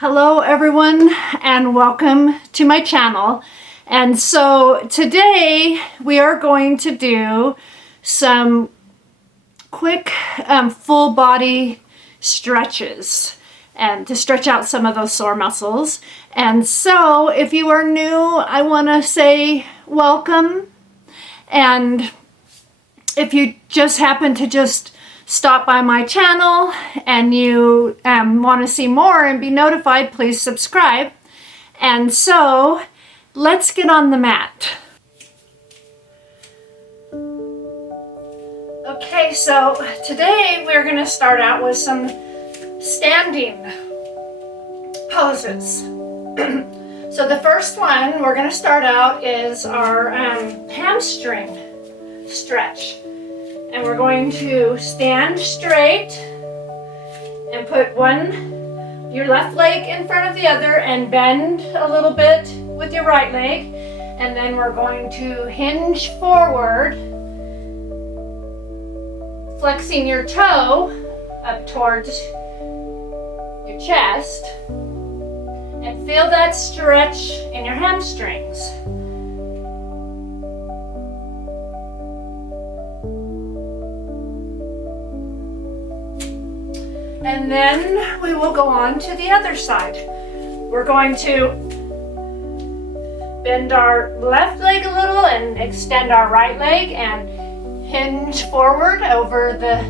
Hello everyone and welcome to my channel. And so today we are going to do some quick full body stretches and to stretch out some of those sore muscles. And so if you are new, I want to say welcome. And if you just happen to just stop by my channel and you want to see more and be notified, please subscribe. And so let's get on the mat. Okay, so today we're going to start out with some standing poses. So the first one we're going to start out is our hamstring stretch. And we're going to stand straight and put your left leg in front of the other and bend a little bit with your right leg. And then we're going to hinge forward, flexing your toe up towards your chest. And feel that stretch in your hamstrings. And then we will go on to the other side. We're going to bend our left leg a little and extend our right leg and hinge forward over the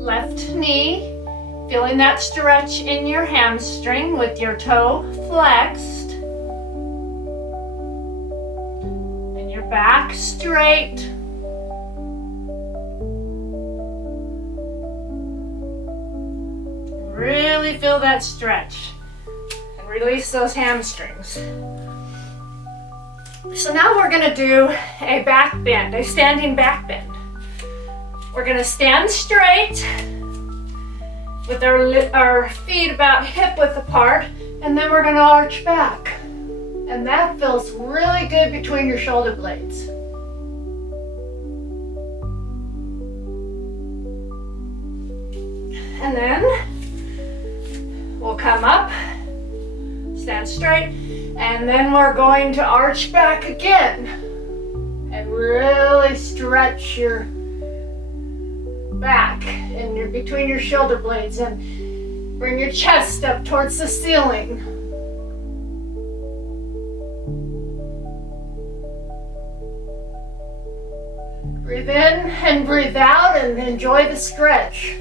left knee, feeling that stretch in your hamstring with your toe flexed and your back straight. Really feel that stretch and release those hamstrings. So now we're going to do a back bend, a standing back bend. We're going to stand straight with our feet about hip width apart, and then we're going to arch back. And that feels really good between your shoulder blades. And then we'll come up, stand straight, and then we're going to arch back again and really stretch your back and between your shoulder blades and bring your chest up towards the ceiling. Breathe in and breathe out and enjoy the stretch.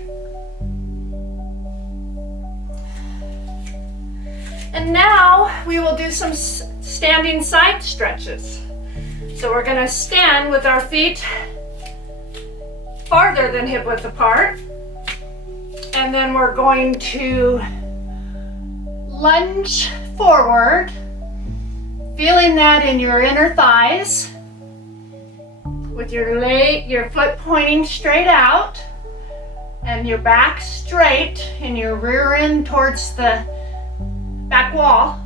And now we will do some standing side stretches. So we're going to stand with our feet farther than hip width apart. And then we're going to lunge forward, feeling that in your inner thighs, with your foot pointing straight out and your back straight and your rear end towards the back wall,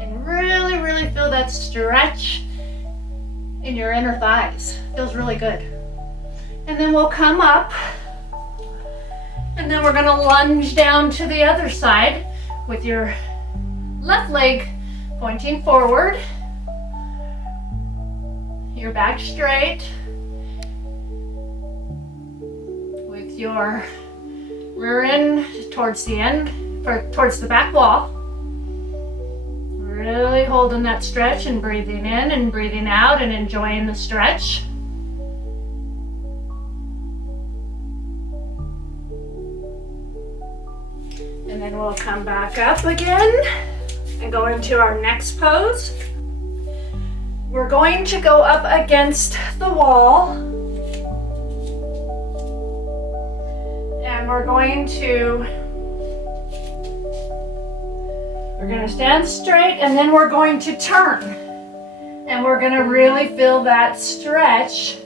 and really feel that stretch in your inner thighs. Feels really good. And then we'll come up, and then we're going to lunge down to the other side with your left leg pointing forward, your back straight, with your rear end towards the back wall. Really holding that stretch and breathing in and breathing out and enjoying the stretch. And then we'll come back up again and go into our next pose. We're going to go up against the wall. And we're going to stand straight, and then we're going to turn. And we're going to really feel that stretch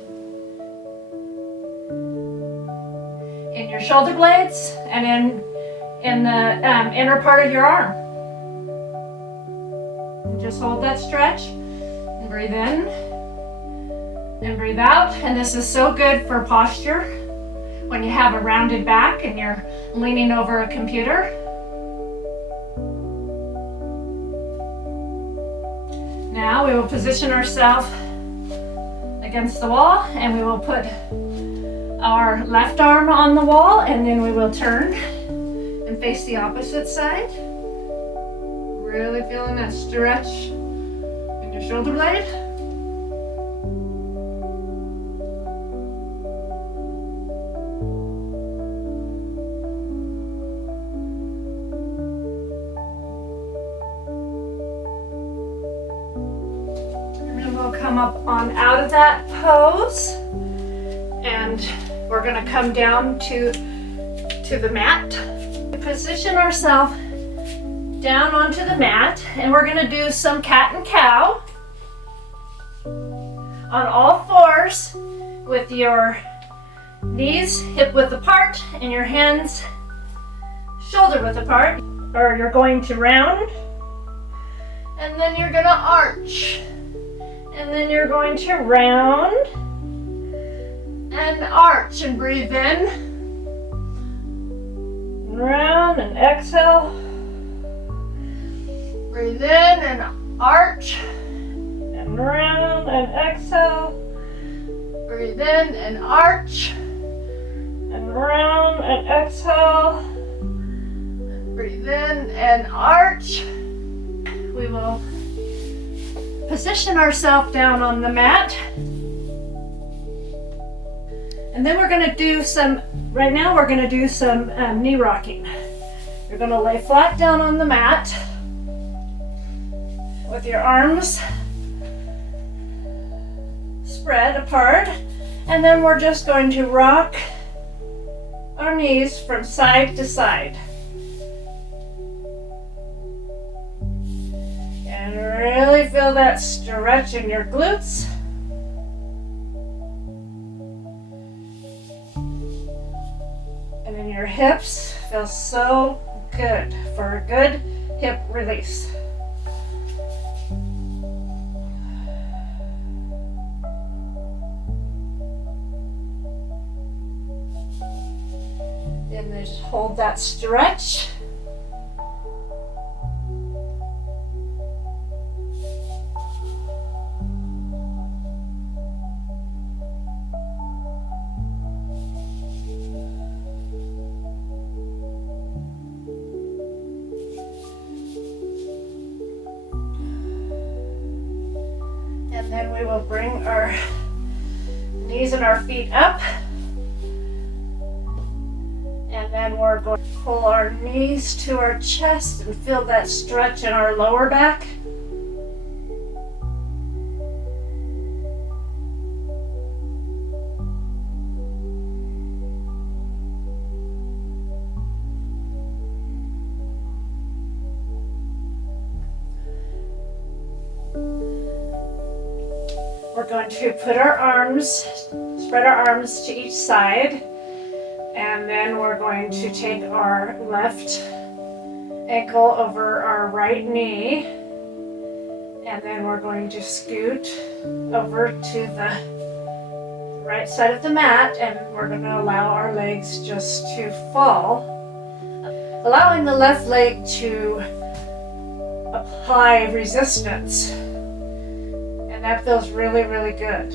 in your shoulder blades and in the inner part of your arm. And just hold that stretch and breathe in and breathe out. And this is so good for posture. when you have a rounded back and you're leaning over a computer. Now we will position ourselves against the wall, and we will put our left arm on the wall, and then we will turn and face the opposite side. Really feeling that stretch in your shoulder blade. And then we'll come up on out of that pose, and we're going to come down to the mat. Position ourselves down onto the mat, and we're going to do some cat and cow on all fours with your knees hip width apart and your hands shoulder width apart. Or you're going to round, and then you're going to arch, and then you're going to round and arch, and breathe in, round, and exhale. Breathe in and arch, and round, and exhale. Breathe in and arch, and round, and exhale. Breathe in and arch. We will position ourselves down on the mat. And then we're going to do some, right now we're going to do some knee rocking. You're going to lay flat down on the mat with your arms spread apart, and then we're just going to rock our knees from side to side. And really feel that stretch in your glutes. And in your hips. Feels so good for a good hip release. And then just hold that stretch. And then we will bring our knees and our feet up. And then we're going to pull our knees to our chest and feel that stretch in our lower back. We're going to put our arms, spread our arms to each side, and then we're going to take our left ankle over our right knee, and then we're going to scoot over to the right side of the mat, and we're going to allow our legs just to fall, allowing the left leg to apply resistance. That feels really, really good.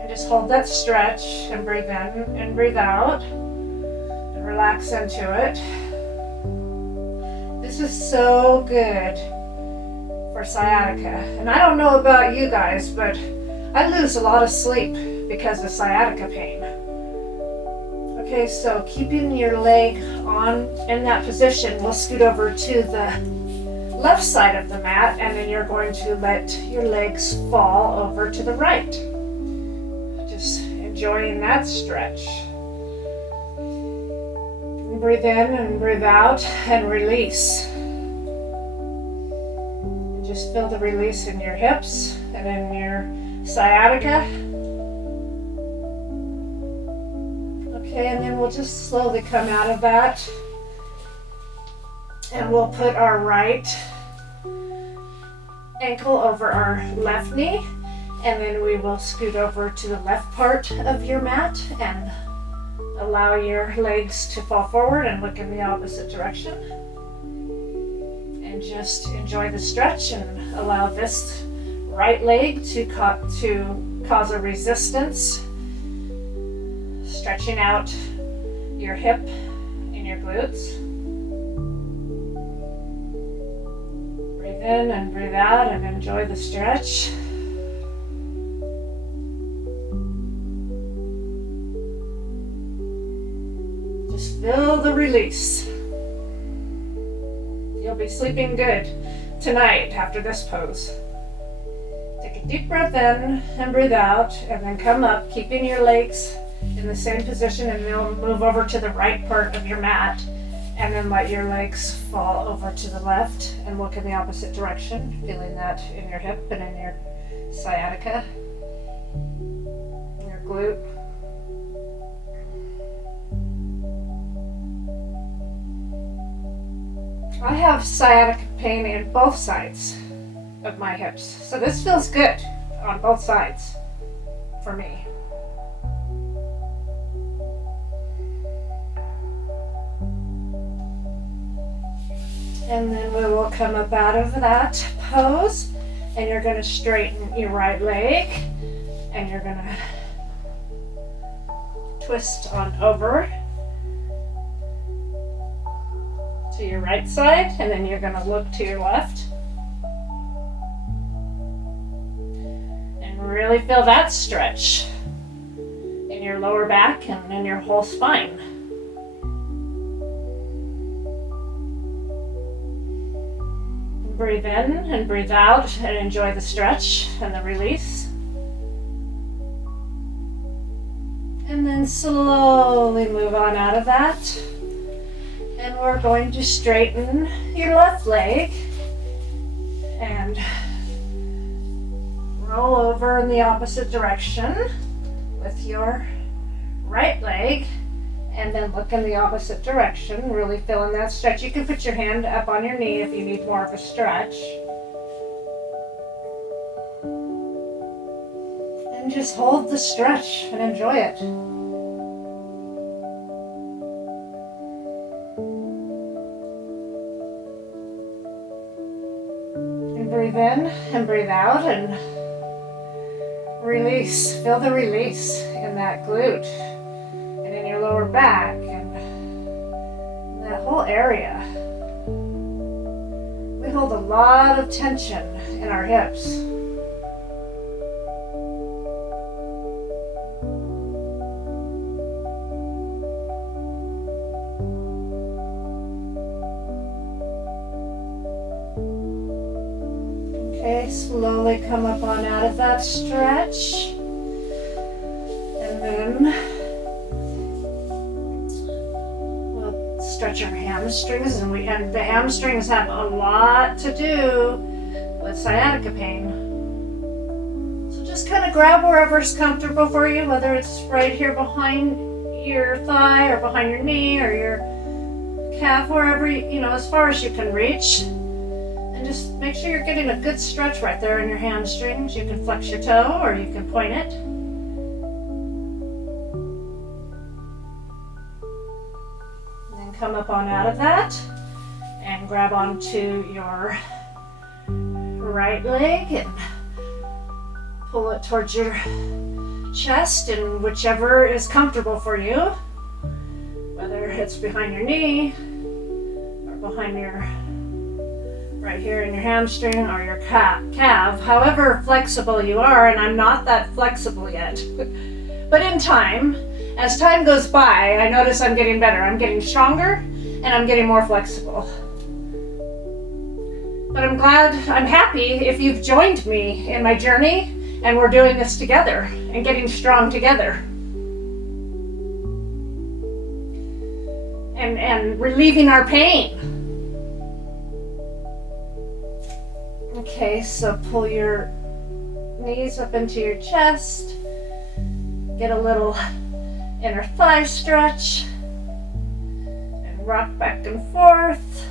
And just hold that stretch and breathe in and breathe out and relax into it. This is so good for sciatica. And I don't know about you guys, but I lose a lot of sleep because of sciatica pain. Okay, so keeping your leg on in that position, we'll scoot over to the left side of the mat, and then you're going to let your legs fall over to the right. Just enjoying that stretch. Breathe in and breathe out and release. And just feel the release in your hips and in your sciatica. Okay, and then we'll just slowly come out of that. And we'll put our right ankle over our left knee, And then we will scoot over to the left part of your mat and allow your legs to fall forward and look in the opposite direction. And just enjoy the stretch and allow this right leg to cause a resistance, stretching out your hip and your glutes. Breathe in and breathe out and enjoy the stretch. Just feel the release. You'll be sleeping good tonight after this pose. Take a deep breath in and breathe out, and then come up, keeping your legs in the same position, and you'll move over to the right part of your mat, and then let your legs fall over to the left and look in the opposite direction, feeling that in your hip and in your sciatica, your glute. I have sciatica pain in both sides of my hips, so this feels good on both sides for me. And then we will come up out of that pose, and you're going to straighten your right leg, and you're going to twist on over to your right side, and then you're going to look to your left. And really feel that stretch in your lower back and in your whole spine. Breathe in and breathe out and enjoy the stretch and the release. And then slowly move on out of that. And we're going to straighten your left leg and roll over in the opposite direction with your right leg, and then look in the opposite direction, really feeling that stretch. You can put your hand up on your knee if you need more of a stretch. And just hold the stretch and enjoy it. And breathe in and breathe out and release. Feel the release in that glute and in your lower back and that whole area. We hold a lot of tension in our hips. Okay, slowly come up on out of that stretch. And then we'll stretch our hamstrings, and the hamstrings have a lot to do with sciatica pain. So just kind of grab wherever's comfortable for you, whether it's right here behind your thigh or behind your knee or your calf, wherever, as far as you can reach. And just make sure you're getting a good stretch right there in your hamstrings. You can flex your toe or you can point it. And then come up on out of that and grab onto your right leg and pull it towards your chest, and whichever is comfortable for you, whether it's behind your knee or behind your right here in your hamstring or your calf, however flexible you are. And I'm not that flexible yet, but in time, as time goes by, I notice I'm getting better. I'm getting stronger and I'm getting more flexible. But I'm happy if you've joined me in my journey, and we're doing this together and getting strong together and relieving our pain. Okay, so pull your knees up into your chest, get a little inner thigh stretch, and rock back and forth.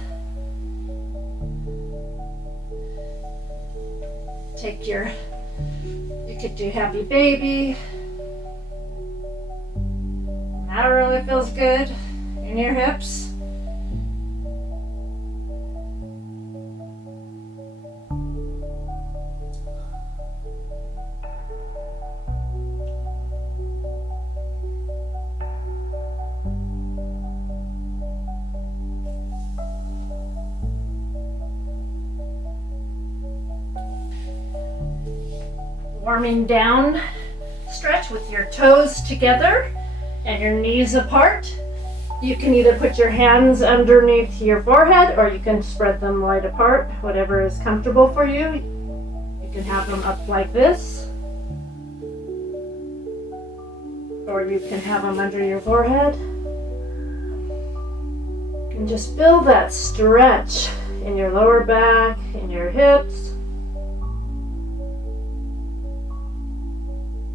You could do happy baby. That really feels good in your hips. Warming down stretch with your toes together and your knees apart. You can either put your hands underneath your forehead or you can spread them wide apart, whatever is comfortable for you. You can have them up like this, or you can have them under your forehead. And just feel that stretch in your lower back, in your hips,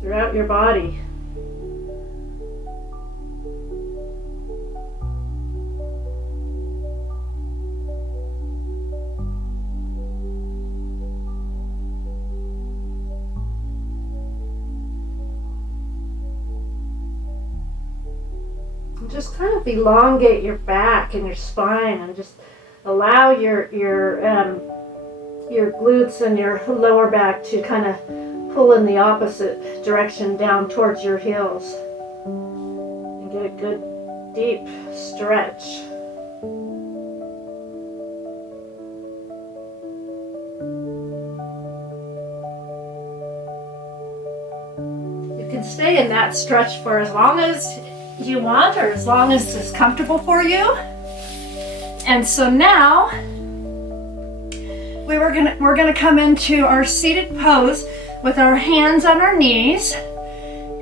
throughout your body. And just kind of elongate your back and your spine, and just allow your glutes and your lower back to kind of pull in the opposite direction down towards your heels, and get a good deep stretch. You can stay in that stretch for as long as you want, or as long as it's comfortable for you. And so now we're gonna come into our seated pose with our hands on our knees,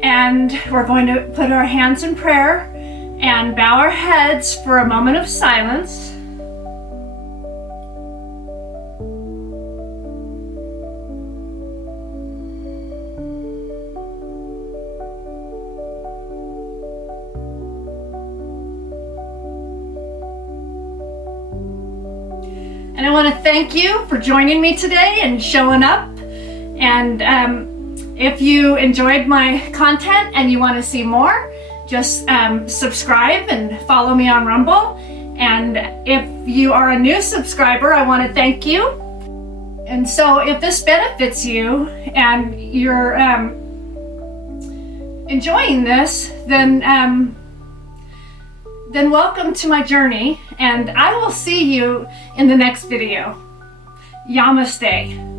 and we're going to put our hands in prayer and bow our heads for a moment of silence. And I want to thank you for joining me today and showing up. And if you enjoyed my content and you want to see more, just subscribe and follow me on Rumble. And if you are a new subscriber, I want to thank you. And so if this benefits you and you're enjoying this, then welcome to my journey, and I will see you in the next video. Namaste.